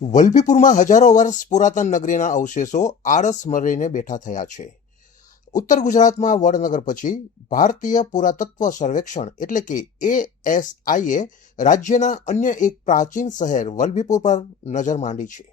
વલભીપુરમાં હજારો વર્ષ પુરાતન નગરીના અવશેષો આળસ મરીને બેઠા થયા છે. ઉત્તર ગુજરાતમાં વડનગર પછી ભારતીય પુરાતત્વ સર્વેક્ષણ એટલે કે એએસઆઈએ રાજ્યના અન્ય એક પ્રાચીન શહેર વલભીપુર પર નજર માંડી છે.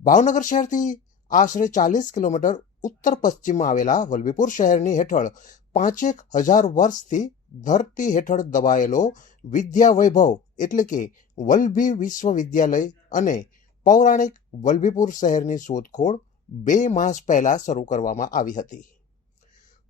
ભાવનગર શહેરથી આશરે ચાલીસ કિલોમીટર ઉત્તર પશ્ચિમમાં આવેલા વલભીપુર શહેરની હેઠળ પાંચેક હજાર વર્ષથી ધરતી હેઠળ દબાયેલો વિદ્યા વૈભવ એટલે કે વલભી વિશ્વવિદ્યાલય અને પૌરાણિક વલ્લભીપુર શહેરની શોધખોળ બે માસ પહેલા શરૂ કરવામાં આવી હતી.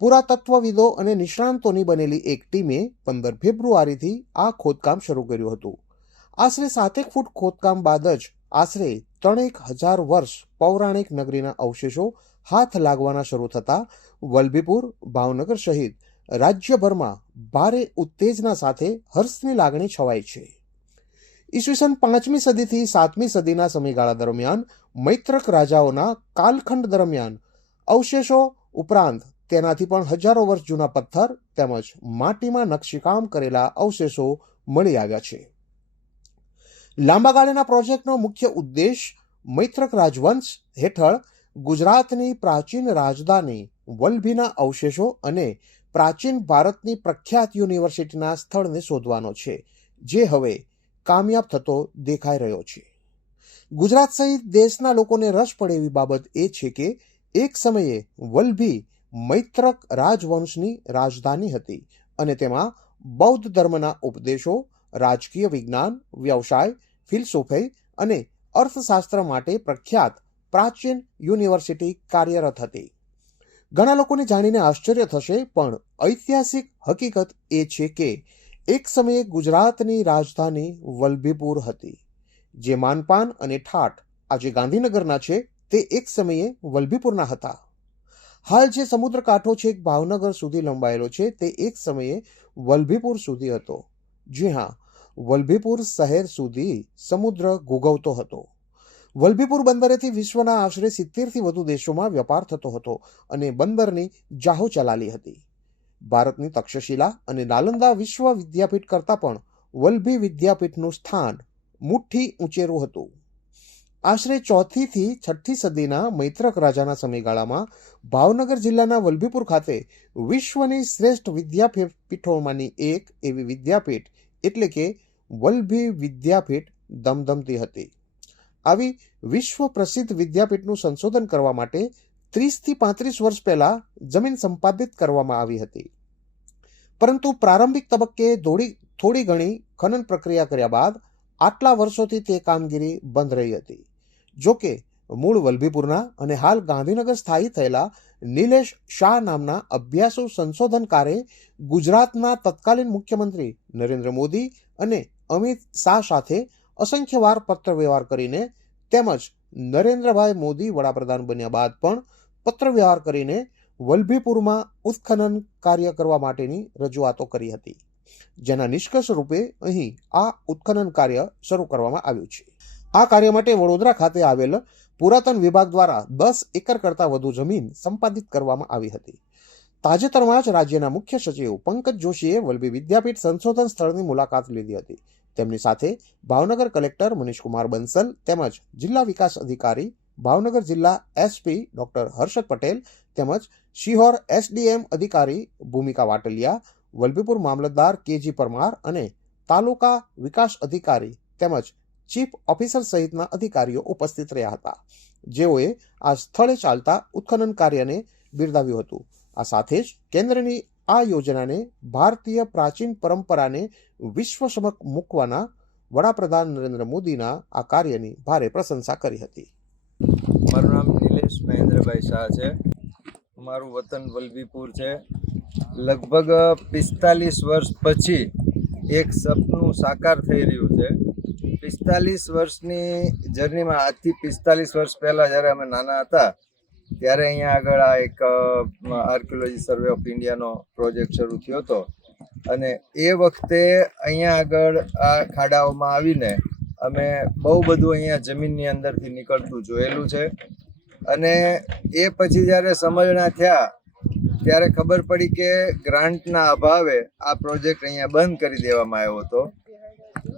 પુરાતત્વવિદો અને નિષ્ણાંતોની બનેલી એક ટીમે પંદર ફેબ્રુઆરીથી આ ખોદકામ શરૂ કર્યું હતું. આશરે સાતેક ફૂટ ખોદકામ બાદ જ આશરે ત્રણેક હજાર વર્ષ પૌરાણિક નગરીના અવશેષો હાથ લાગવાના શરૂ થતાં વલ્ભીપુર, ભાવનગર સહિત રાજ્યભરમાં ભારે ઉત્તેજના સાથે હર્ષની લાગણી છવાય છે. ઈસવીસન પાંચમી સદીથી સાતમી સદીના સમયગાળા દરમિયાન મૈત્રક રાજાઓના કાલખંડ દરમિયાન અવશેષો ઉપરાંત તેનાથી પણ હજારો વર્ષ જૂના પથ્થર તેમજ માટીમાં નકશીકામ કરેલા અવશેષો મળી આવ્યા છે. લાંબા ગાળાના પ્રોજેક્ટનો મુખ્ય ઉદ્દેશ મૈત્રક રાજવંશ હેઠળ ગુજરાતની પ્રાચીન રાજધાની વલભીના અવશેષો અને પ્રાચીન ભારતની પ્રખ્યાત યુનિવર્સિટીના સ્થળને શોધવાનો છે, જે હવે કામયાબ થતો દેખાઈ રહ્યો છે. ગુજરાત સહિત દેશના લોકોને રસ પડે એવી બાબત એ છે કે એક સમયે વલ્લભી મૈત્રક રાજવંશની રાજધાની હતી અને તેમાં બૌદ્ધ ધર્મના ઉપદેશો, રાજકીય વિજ્ઞાન, વ્યવસાય, ફિલસોફી અને અર્થશાસ્ત્ર માટે પ્રખ્યાત પ્રાચીન યુનિવર્સિટી કાર્યરત હતી. ઘણા લોકોને જાણીને આશ્ચર્ય થશે, પણ ઐતિહાસિક હકીકત એ છે કે એક સમયે ગુજરાતની રાજધાની વલભીપુર હતી, જે માનપાન અને ઠાઠ આજે ગાંધીનગરના છે, તે એક સમયે વલભીપુરના હતા. હાલ જે સમુદ્ર કાંઠો છે ભાવનગર સુધી લંબાયેલો છે, તે એક સમયે વલભીપુર સુધી હતો. જી હા, વલભીપુર શહેર સુધી સમુદ્ર ગુગવતો હતો. વલભીપુર બંદરેથી વિશ્વના આશરે સિત્તેરથી વધુ દેશોમાં વેપાર થતો હતો અને બંદરની જાહો ચલાલી હતી. ભારતની તક્ષશિલા અને નાલંદા વિશ્વ વિદ્યાપીઠ કરતાં પણ વલ્લભી વિદ્યાપીઠનું સ્થાન મુઠ્ઠી ઊંચેરું હતું. આશરે ચોથીથી છઠ્ઠી સદીના મૈત્રક રાજાના સમયગાળામાં ભાવનગર જિલ્લાના વલ્લભીપુર ખાતે વિશ્વની શ્રેષ્ઠ વિદ્યાપીઠોમાંની એક એવી વિદ્યાપીઠ એટલે કે વલ્લભી વિદ્યાપીઠ ધમધમતી હતી. આવી વિશ્વ પ્રસિદ્ધ વિદ્યાપીઠનું સંશોધન કરવા માટે ત્રીસથી પાંત્રીસ વર્ષ પહેલા જમીન સંપાદિત કરવામાં આવી હતી. પરંતુ પ્રારંભિક તબક્કે થોડી થોડી ઘણી ખનન પ્રક્રિયા કર્યા બાદ આટલા વર્ષોથી તે કામગીરી બંધ રહી હતી. જો કે, મૂળ વલભીપુરના અને હાલ ગાંધીનગર સ્થાયી થયેલા નિલેશ શાહ નામના અભ્યાસુ સંશોધનકારે ગુજરાતના તત્કાલીન મુખ્યમંત્રી નરેન્દ્ર મોદી અને અમિત શાહ સાથે અસંખ્ય વાર પત્ર વ્યવહાર કરીને તેમજ નરેન્દ્રભાઈ મોદી વડાપ્રધાન બન્યા બાદ પણ પત્રવ્યવહાર કરીને વલભીપુરમાં ઉત્ખનન કાર્ય કરવા માટેની રજૂઆતો કરી હતી. જેના નિષ્કર્ષ રૂપે અહીં આ ઉત્ખનન કાર્ય શરૂ કરવામાં આવ્યું છે. આ કાર્ય માટે વડોદરા ખાતે આવેલ પુરાતન વિભાગ દ્વારા દસ એકર કરતાં વધુ જમીન સંપાદિત કરવામાં આવી હતી. તાજેતરમાં જ રાજ્યના મુખ્ય સચિવ પંકજ જોશીએ વલભી વિદ્યાપીઠ સંશોધન સ્થળની મુલાકાત લીધી હતી. તેમની સાથે ભાવનગર કલેક્ટર મનીષકુમાર બંસલ તેમજ જિલ્લા વિકાસ અધિકારી ભાવનગર જિલ્લા એસપી ડોક્ટર હર્ષદ પટેલ તેમજ શિહોર એસડીએમ અધિકારી ભૂમિકા વાટલિયા, વલભીપુર મામલતદાર કેજી પરમાર અને તાલુકા વિકાસ અધિકારી તેમજ ચીફ ઓફિસર સહિતના અધિકારીઓ ઉપસ્થિત રહ્યા હતા. જેઓએ આ સ્થળે ચાલતા ઉત્ખનન કાર્યને બિરદાવ્યું હતું. આ સાથે જ કેન્દ્રની આ યોજનાને ભારતીય પ્રાચીન પરંપરાને વિશ્વ સમક્ષ મૂકવાના વડાપ્રધાન નરેન્દ્ર મોદીના આ કાર્યની ભારે પ્રશંસા કરી હતી. મારું નામ નિલેશ મહેન્દ્રભાઈ શાહ છે. મારું વતન વલભીપુર છે. લગભગ પિસ્તાલીસ વર્ષ પછી એક સપનું સાકાર થઈ રહ્યું છે. પિસ્તાલીસ વર્ષની જર્નીમાં આજથી પિસ્તાલીસ વર્ષ પહેલાં જ્યારે અમે નાના હતા ત્યારે અહીંયા આગળ આ એક આર્કિયોલોજી સર્વે ઓફ ઇન્ડિયાનો પ્રોજેક્ટ શરૂ થયો હતો. અને એ વખતે અહીંયા આગળ આ ખાડાઓમાં આવીને અમે બહુ બધું અહીંયા જમીનની અંદરથી નીકળતું જોયેલું છે. અને એ પછી જ્યારે સમજણા થયા, ત્યારે ખબર પડી કે ગ્રાન્ટના અભાવે આ પ્રોજેક્ટ અહીંયા બંધ કરી દેવામાં આવ્યો હતો.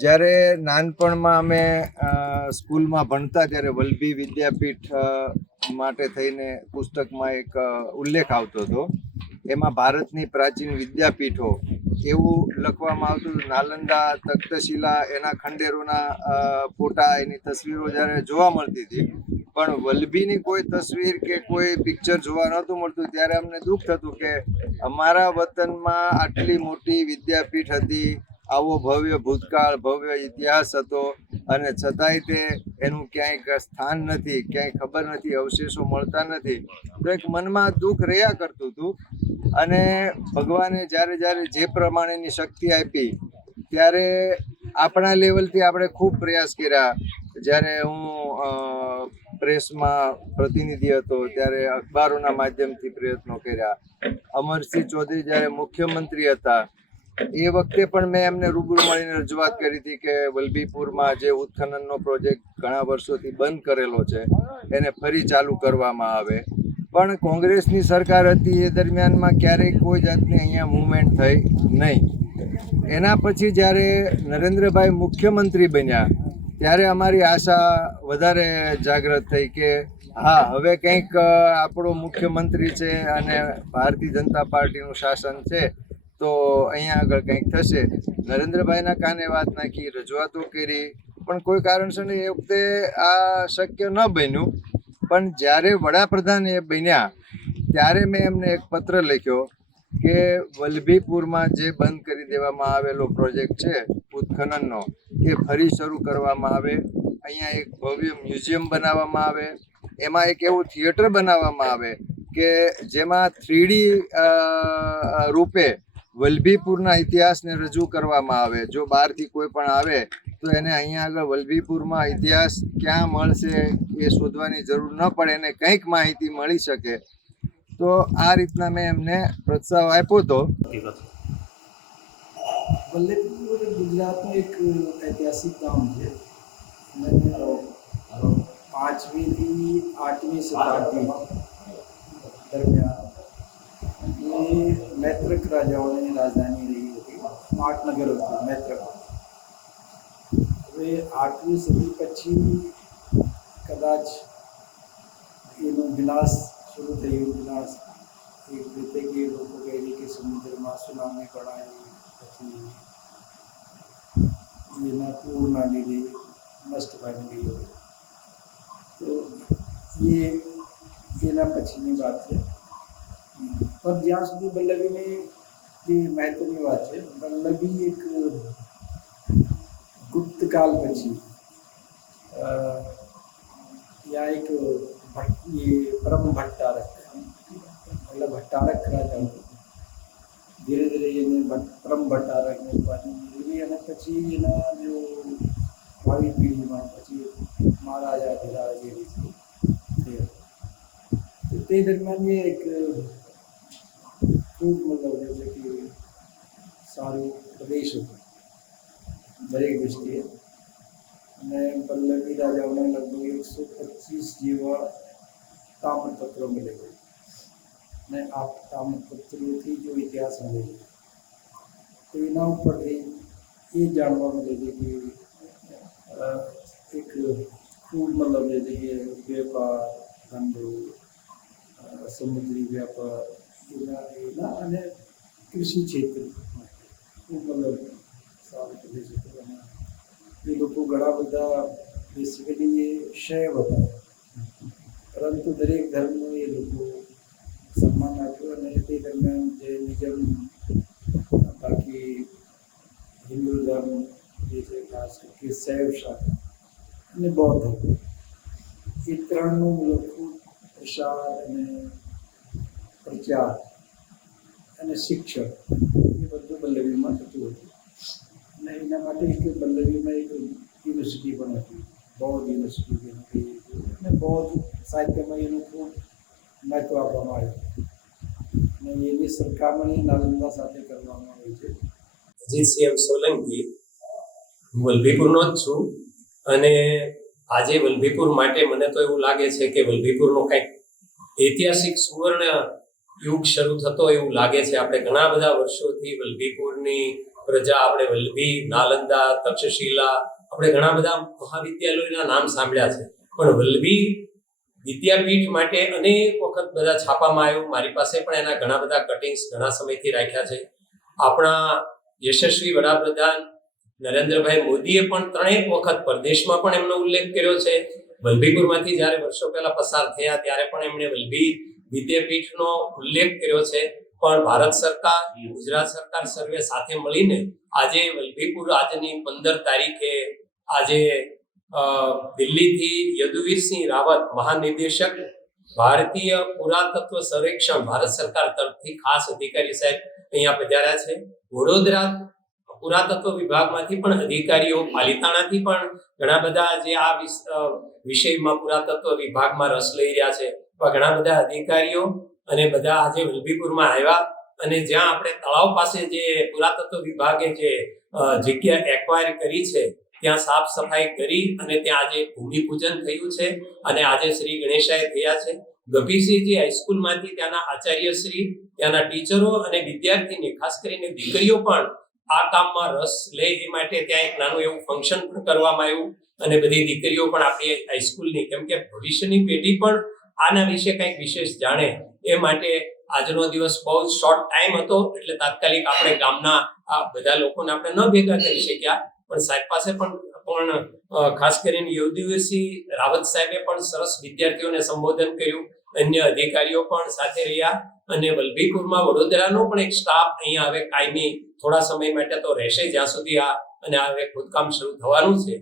જ્યારે નાનપણમાં અમે સ્કૂલમાં ભણતા ત્યારે વલભી વિદ્યાપીઠ માટે થઈને પુસ્તકમાં એક ઉલ્લેખ આવતો હતો. એમાં ભારતની પ્રાચીન વિદ્યાપીઠો એવું લખવામાં આવતું નાલંદા, તખ્તશિલા, એના ખંડેરોના ફોટા, એની તસવીરો જ્યારે જોવા મળતી હતી, પણ વલભીની કોઈ તસવીર કે કોઈ પિક્ચર જોવા નહોતું મળતું, ત્યારે અમને દુઃખ થતું કે અમારા વતનમાં આટલી મોટી વિદ્યાપીઠ હતી આવો ભવ્ય ભૂતકાળ, ભવ્ય ઇતિહાસ હતો. અને છતાંય તે એનું ક્યાંય સ્થાન નથી, ક્યાંય ખબર નથી, અવશેષો મળતા નથી. તો એક મનમાં દુઃખ રહ્યા કરતું હતું. અને ભગવાને જ્યારે જ્યારે જે પ્રમાણેની શક્તિ આપી, ત્યારે આપણા લેવલથી આપણે ખૂબ પ્રયાસ કર્યા. જ્યારે હું પ્રેસમાં પ્રતિનિધિ હતો, ત્યારે અખબારોના માધ્યમથી પ્રયત્નો કર્યા. અમરસિંહ ચૌધરી જ્યારે મુખ્યમંત્રી હતા એ વખતે પણ મેં એમને રૂબરૂ મળીને રજૂઆત કરી હતી કે વલભીપુરમાં જે ઉત્ખનનનો પ્રોજેક્ટ ઘણા વર્ષોથી બંધ કરેલો છે, એને ફરી ચાલુ કરવામાં આવે. પણ કોંગ્રેસની સરકાર હતી, એ દરમિયાનમાં ક્યારેય કોઈ જાતની અહીંયા મુવમેન્ટ થઈ નહીં. એના પછી જ્યારે નરેન્દ્રભાઈ મુખ્યમંત્રી બન્યા, ત્યારે અમારી આશા વધારે જાગૃત થઈ કે, હા, હવે કંઈક આપણો મુખ્યમંત્રી છે અને ભારતીય જનતા પાર્ટીનું શાસન છે તો અહીંયા આગળ કંઈક થશે. નરેન્દ્રભાઈના કાને વાત નાખી, રજૂઆતો કરી. પણ કોઈ કારણસર એ વખતે આ શક્ય ન બન્યું. પણ જ્યારે વડાપ્રધાન એ બન્યા, ત્યારે મેં એમને એક પત્ર લખ્યો કે વલભીપુરમાં જે બંધ કરી દેવામાં આવેલો પ્રોજેક્ટ છે, ઉત્ખનનનો, એ ફરી શરૂ કરવામાં આવે. અહીંયા એક ભવ્ય મ્યુઝિયમ બનાવવામાં આવે. એમાં એક એવું થિયેટર બનાવવામાં આવે કે જેમાં થ્રીડી રૂપે વલભીપુરના ઇતિહાસને રજૂ કરવામાં આવે, જો બહારથી કોઈ પણ આવે, તો એને અહીંયા આગળ વલભીપુરમાં ઇતિહાસ ક્યાં મળશે એ શોધવાની જરૂર ન પડે, એને કંઈક માહિતી મળી શકે. તો આ રીતના મેં એમને પ્રોત્સાહ આપ્યો હતો. વલ્લભીપુર ગુજરાતનું એક ઐતિહાસિક ગામ છે. પાંચમીથી આઠમી શતાબ્દી દરમિયાન મૈત્રક રાજાઓની રાજધાની રહી હતી. પાટનગર હતું મૈત્રક હવે આઠમી સદી પછી કદાચ એનો વિનાશ શરૂ થયો. વિનાશ એક રીતે કે લોકો કહે છે કે સમુદ્રમાં સુનામી પડાય પછી એના પૂરના લીધે નષ્ટ પામી ગઈ હોય તો એ એના પછીની વાત છે. પણ જ્યાં સુધી વલ્લભીની જે મહત્વની વાત છે વલ્લભી એક ગુપ્તકાલ પછી અ, यहाँ एक भट्ट ये परम भट्टारक मतलब भट्टारक राजा હતો. ધીરે ધીરે એને ભટ્ટ- પરમ ભટ્ટારકની ઉપાધિ મેળવી અને પછી એના જો ભાવિ પેઢીમાં પછી મહારાજા ધીરાજ એ રીતે થયા. તો તે દરમિયાન એ એક દરેક દૃષ્ટિએ અને પલ્લવી રાજાઓને લગભગ એકસો પચીસ જેવા તામ્રપત્રો મળે છે અને આ તામ્રપત્રોથી જો ઇતિહાસ મળે છે તો એના ઉપરથી એ જાણવા મળે છે કે અ, એક ખૂબ મતલબ જે છે કે વેપાર ધંધો અ, સમુદ્રી વ્યાપાર એના એના અને કૃષિ ક્ષેત્ર ખૂબ મતલબ સારું પ્રદેશ હતો અને એ લોકો ઘણા બધા બેસિકલી એ શૈવ હતા. પરંતુ દરેક ધર્મનું એ લોકો સન્માન આપ્યું અને તે દરમિયાન જે નિગમ બાકી હિન્દુ ધર્મ જે છે, ખાસ કરીને શૈવ શાખા અને બૌદ્ધ. એ ત્રણનું ખૂબ પ્રસાર અને પ્રચાર અને શિક્ષણ એ બધું પલ્લવીમાં થતું હતું. એના માટે એક વલ્લભીમાં એક યુનિવર્સિટી પણ હતી. બૌદ્ધ યુનિવર્સિટી જેને કહીએ. અને બૌદ્ધ સાહિત્યમાં એનું ખૂબ મહત્વ આપવામાં આવ્યું અને એની સરખામણી નાલંદા સાથે કરવામાં આવી છે. અજીતસિંહ એમ સોલંકી. હું વલભીપુરનો જ છું. અને આજે વલભીપુર માટે મને તો એવું લાગે છે કે વલભીપુરનો કંઈક ઐતિહાસિક સુવર્ણ યુગ શરૂ થતો એવું લાગે છે. આપણે ઘણા બધા વર્ષોથી વલભીપુરની પ્રજા આપણે વલ્લભી, નાલંદા, તક્ષશિલા, આપણે ઘણા બધા મહાવિદ્યાલયોના નામ સાંભળ્યા છે. પણ વલ્લભી વિદ્યાપીઠ માટે અનેક વખત બધા છાપામાં આવ્યું. મારી પાસે પણ એના ઘણા બધા કટિંગ્સ ઘણા સમયથી રાખ્યા છે. આપણા યશસ્વી વડાપ્રધાન નરેન્દ્રભાઈ મોદીએ પણ ત્રણેક વખત પરદેશમાં પણ એમનો ઉલ્લેખ કર્યો છે. વલ્ભીપુરમાંથી જ્યારે વર્ષો પહેલા પસાર થયા, ત્યારે પણ એમણે વલ્લભી વિદ્યાપીઠનો ઉલ્લેખ કર્યો છે. પણ ભારત સરકાર, ગુજરાત સરકાર સર્વે સાથે મળીને આજે વલભીપુર આજની પંદર તારીખે આજે દિલ્હીથી યદુવીરસિંહ રાવત મહાનિદેશક, ભારતીય પુરાતત્વ સર્વેક્ષણ ભારત સરકાર તરફથી ખાસ અધિકારી સાહેબ અહીંયા પધાર્યા છે. વડોદરા પુરાતત્વ વિભાગમાંથી પણ અધિકારીઓ, પાલિતાણાથી પણ ઘણા બધા જે આ વિષયમાં પુરાતત્વ વિભાગમાં રસ લઈ રહ્યા છે. ઘણા બધા અધિકારીઓ અને બધા આજે વલભીપુરમાં આવ્યા. અને જ્યાં આપણે તળાવ પાસે જે પુરાતત્વ વિભાગે જે જગ્યા એક્વાયર કરી છે, ત્યાં સાફ સફાઈ કરી અને ત્યાં આજે ભૂમિપૂજન થયું છે અને આજે શ્રી ગણેશાય થયા છે. ગભીસિંહજી હાઈસ્કૂલમાંથી ત્યાંના આચાર્યશ્રી ત્યાંના ટીચરો અને વિદ્યાર્થીની ખાસ કરીને દીકરીઓ પણ આ કામમાં રસ લે એ માટે ત્યાં એક નાનું એવું ફંક્શન પણ કરવામાં આવ્યું. અને બધી દીકરીઓ પણ આપણી હાઈસ્કૂલની કેમ કે ભવિષ્યની પેઢી પણ આના વિશે કંઈક વિશેષ જાણે. એ માટે આજનો દિવસ બહુ શોર્ટ ટાઈમ હતો. એટલે તાત્કાલિક આપણે ગામના આ બધા લોકોને આપણે ન ભેગા કરી શક્યા. પણ સાહેબ પાસે પણ પણ ખાસ કરીને યોગદિવસી રાવત સાહેબે પણ સરસ વિદ્યાર્થીઓને સંબોધન કર્યું. અન્ય અધિકારીઓ પણ સાથે રહ્યા. અને વલભીપુરમાં વડોદરાનો પણ એક સ્ટાફ અહીંયા હવે કાયમી થોડા સમય માટે તો રહેશે જ્યાં સુધી આ, અને આ હવે ખોદકામ શરૂ થવાનું છે.